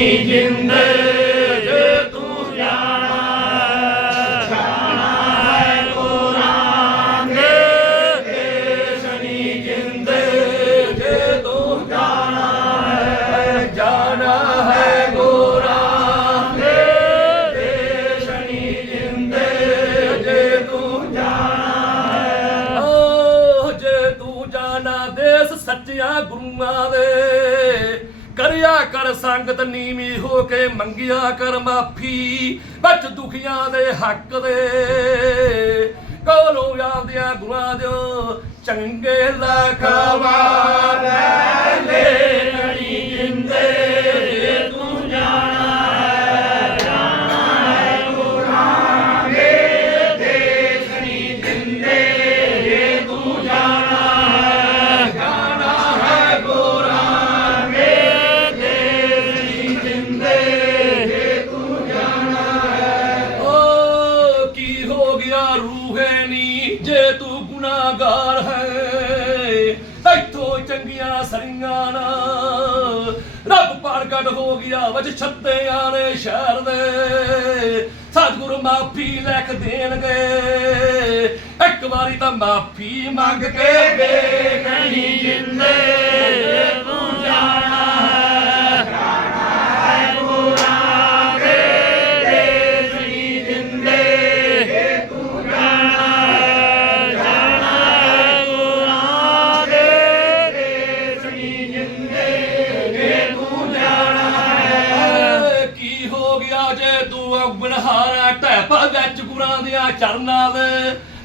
ਨਹੀਂ ਜਿੰਦੇ ਜੇ ਤੂੰ ਜਾਣਾ ਜਾਣਾ ਹੈ ਗੁਰਾਂ ਦੇ ਦੇਸ਼ ਨਹੀਂ ਜੇ ਤੂੰ ਜਾਣਾ ਹੈ ਜਾਣਾ ਹੈ ਗੁਰਾਂ ਦੇ ਦੇਸ਼ ਨਹੀਂ ਜਿੰਦੇ ਜੇ ਤੂੰ ਜਾਣਾ। ਹੈ ਓ, ਜੇ ਤੂੰ ਜਾਣਾ, ਦੇਸ ਸੱਚਿਆ ਗੁਰੂਆਂ ਦੇ ਕਰਿਆ ਕਰ ਸੰਗਤ ਨੀਵੀਂ ਹੋ ਕੇ ਮੰਗਿਆ ਕਰ ਮਾਫੀ ਬਚ ਦੁਖੀਆਂ ਦੇ ਹੱਕ ਦੇ। ਕੋਲੋਂ ਆਪਦਿਆਂ ਗੁਰਾਂ ਦਿਓ, ਚੰਗੇ ਲਖਵਾ ਲੈ ਲੈ। ਸਰੀਆਂ ਨਾ। ਰੱਬ ਪ੍ਰਗਟ ਹੋ ਗਿਆ ਵਜ ਛੱਤਿਆਂ ਨੇ ਸ਼ਹਿਰ ਦੇ। ਸਤਿਗੁਰੂ ਮਾਫੀ ਲਿਖ ਦੇਣਗੇ। ਇੱਕ ਵਾਰੀ ਤਾਂ ਮਾਫੀ ਮੰਗ ਕੇ ਵੇਖ ਜਿੰਦੇ।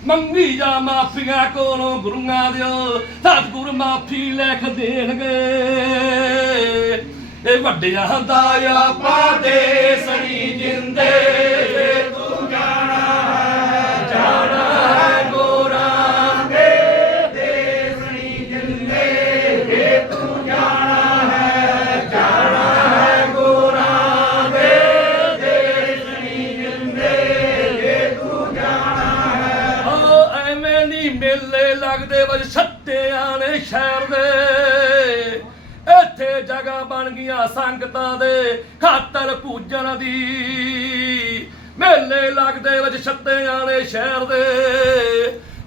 ਮੰਗੀ ਜਾ ਮਾਫੀਆਂ ਕੋਲੋਂ ਗੁਰੂਆਂ ਦਿਓ, ਸਤਿਗੁਰ ਮਾਫੀ ਲਿਖ ਦੇਣਗੇ। ਇਹ ਵੱਡਿਆਂ ਦਾ ਆਪਾ ਦੇ ਸਣੀ ਜਿੰਦੇ। ਲੱਗਦੇ ਵਜ ਛੱਤਿਆਂ ਨੇ ਸ਼ਹਿਰ ਦੇ। ਇੱਥੇ ਜਗ੍ਹਾ ਬਣ ਗਈਆਂ ਸੰਗਤਾਂ ਦੇ ਖਾਤਰ ਪੂਜਣ ਦੀ। ਮੇਲੇ ਲੱਗਦੇ ਵਿੱਚ ਛੱਤਿਆਂ ਨੇ ਸ਼ਹਿਰ ਦੇ।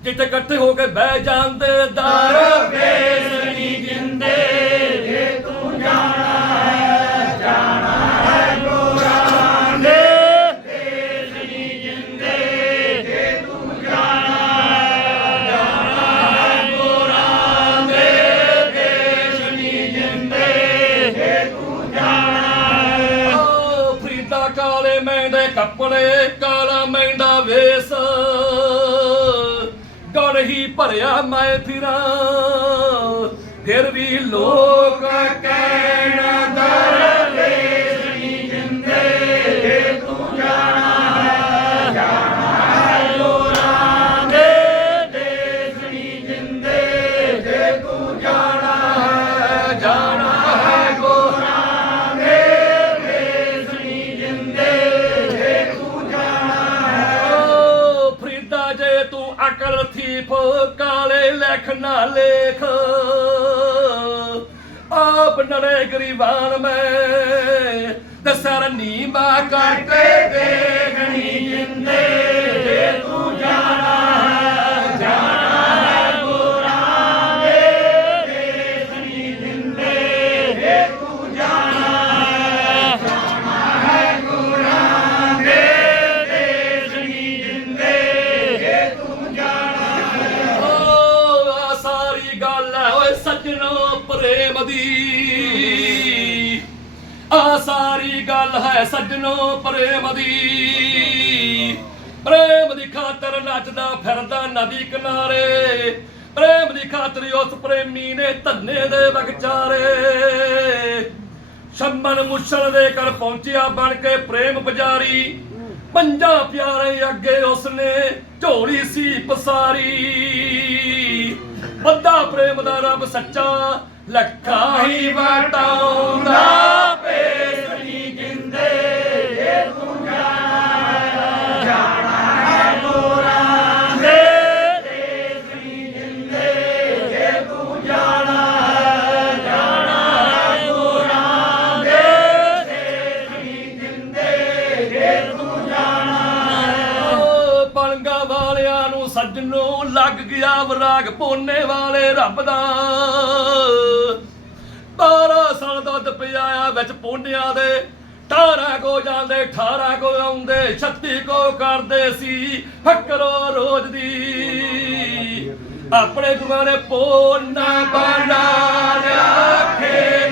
ਜਿੱਥੇ ਇਕੱਠੇ ਹੋ ਕੇ ਬਹਿ ਜਾਂਦੇ ਦਰ। ਵੇਸ ਨਹੀਂ ਮੈਂਡੇ ਕੱਪੜੇ ਕਾਲਾ ਮੈਂਡਾ ਵੇਸ। ਗੜ ਹੀ ਭਰਿਆ ਮੈਂ ਫਿਰਾਂ। ਫਿਰ ਵੀ ਲੋਕ ਕਹਿਣਾ ਅਕਲ ਕਾਲੇ ਲੇਖ ਨਾ ਲੇਖ। ਆਪ ਨੜੇ ਗਰੀਬਾਨ ਮੈਂ ਦਸਰ ਨੀਮਾ ਕਾਟੇ ਦੇਖਣੀ ਜਿੰਦੇ। ਪ੍ਰੇਮ ਆ ਸਾਰੀ ਗੱਲ ਹੈ ਸੱਜਣੋ ਪ੍ਰੇਮ ਦੀ। ਪ੍ਰੇਮ ਦੀ ਖਾਤਰ ਨੱਚਦਾ ਫਿਰਦਾ ਨਦੀ ਕਿਨਾਰੇ। ਪ੍ਰੇਮ ਦੀ ਖਾਤਰ ਉਸ ਪ੍ਰੇਮੀ ਨੇ ਧੰਨੇ ਦੇ ਬਗਚਾਰੇ ਸ਼ੰਮਨ ਮੁਸ਼ਲ ਦੇ ਕਰ ਪਹੁੰਚਿਆ ਬਣ ਕੇ ਪ੍ਰੇਮ ਪੁਜਾਰੀ। ਪੰਜਾ ਪਿਆਰੇ ਅੱਗੇ ਉਸਨੇ ਝੋਲੀ ਸੀ ਪਸਾਰੀ। ਬੱਦਾ ਪ੍ਰੇਮ ਦਾ ਰੱਬ ਸੱਚਾ ਲੱਖਾਂ ਹੀ ਵਟਾਉਂਦਾ ਪੇਸ ਵਾਲਿਆਂ ਨੂੰ ਸੱਜਣੋਂ ਲੱਗ ਗਿਆ ਵਰਾਗ ਪੋਨੇ ਵਾਲੇ ਰੱਬ ਦਾ। ਸਾਲ ਦਾ ਵਿੱਚ ਪੋਨਿਆਂ ਦੇ 18 ਕੋ ਜਾਂਦੇ 18 ਕੋ ਆਉਂਦੇ 36 ਕੋ ਕਰਦੇ ਸੀ, ਫਕਰੋ ਰੋਜ਼ ਦੀ। ਆਪਣੇ ਗੁਰਾਂ ਨੇ ਪੋਨਾ ਬਣਾ ਲਿਆ ਖੇਤਰੀ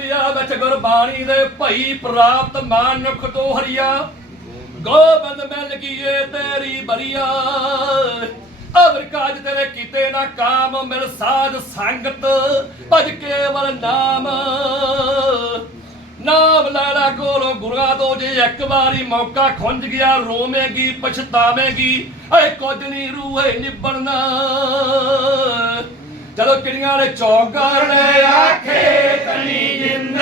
ਪਿਆ ਵਿੱਚ ਗੁਰਬਾਣੀ ਦੇ ਭਈ ਪ੍ਰਾਪਤ ਮਾਨੁਖ ਤੋਂ ਹਰੀਆ। ਗੋਬਿੰਦ ਮਿਲ ਗਈਏ ਤੇਰੀ ਬਰੀਆ। ਅਵਰ ਕਾਜ ਤੇਰੇ ਕੀਤੇ ਨਾ ਕਾਮ, ਮਿਲ ਸਾਧ ਸੰਗਤ, ਭਜ ਕੇਵਲ ਨਾਮ। ਨਾਮ ਲੈਣਾ ਕੋਲੋਂ ਗੁਰਾਂ ਤੋਂ, ਜੇ ਇੱਕ ਵਾਰੀ ਮੌਕਾ ਖੁੰਝ ਗਿਆ, ਰੋਵੇਂਗੀ, ਪਛਤਾਵੇਂਗੀ ਏ ਕੁਝ ਨਹੀਂ ਰੂਹੇ ਨਿਬੜਨਾ ਚਲੋ ਕਿੜੀਆਂ ਨੇ ਚੌਂਕਾਰ ਨੇ ਆਖੇ ਤਨੀ ਜਿੰਦ।